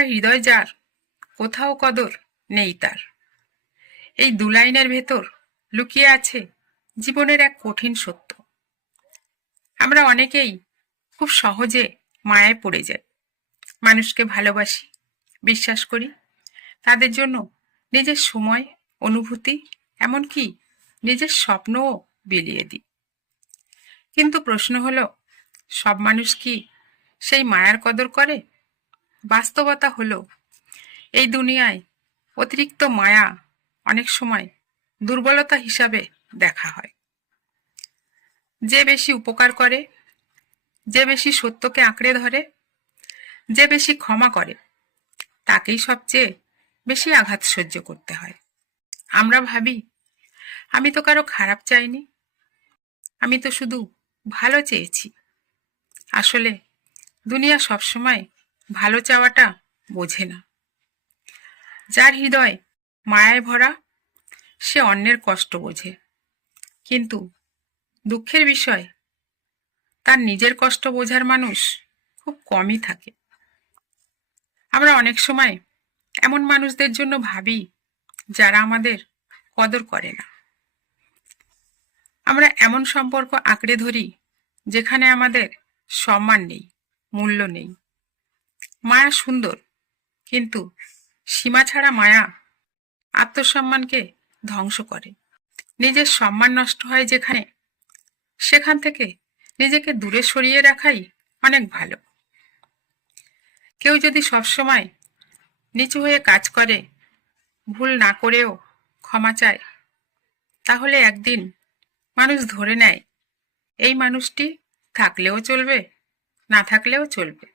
ভাঙা হৃদয় যার, কোথাও কদর নেই তার। এই দু লাইনের ভেতর লুকিয়ে আছে জীবনের এক কঠিন সত্য। আমরা অনেকেই খুব সহজে মায়ায় পড়ে যাই, মানুষকে ভালোবাসি, বিশ্বাস করি, তাদের জন্য নিজের সময়, অনুভূতি, এমনকি নিজের স্বপ্নও বিলিয়ে দিই। কিন্তু প্রশ্ন হলো, সব মানুষ কি সেই মায়ার কদর করে? বাস্তবতা হলো, এই দুনিয়ায় অতিরিক্ত মায়া অনেক সময় দুর্বলতা হিসাবে দেখা হয়। যে বেশি উপকার করে, যে বেশি সত্যকে আঁকড়ে ধরে, যে বেশি ক্ষমা করে, তাকেই সবচেয়ে বেশি আঘাত সহ্য করতে হয়। আমরা ভাবি, আমি তো কারো খারাপ চাইনি, আমি তো শুধু ভালো চেয়েছি। আসলে দুনিয়া সবসময় ভালো চাওয়াটা বোঝে না। যার হৃদয় মায়ায় ভরা, সে অন্যের কষ্ট বোঝে, কিন্তু দুঃখের বিষয়, তার নিজের কষ্ট বোঝার মানুষ খুব কমই থাকে। আমরা অনেক সময় এমন মানুষদের জন্য ভাবি যারা আমাদের কদর করে না। আমরা এমন সম্পর্ক আঁকড়ে ধরি যেখানে আমাদের সম্মান নেই, মূল্য নেই। মায়া সুন্দর, কিন্তু সীমা ছাড়া মায়া আত্মসম্মানকে ধ্বংস করে। নিজের সম্মান নষ্ট হয় যেখানে, সেখান থেকে নিজেকে দূরে সরিয়ে রাখাই অনেক ভালো। কেউ যদি সবসময় নিচু হয়ে কাজ করে, ভুল না করেও ক্ষমা চায়, তাহলে একদিন মানুষ ধরে নেয় এই মানুষটি থাকলেও চলবে, না থাকলেও চলবে।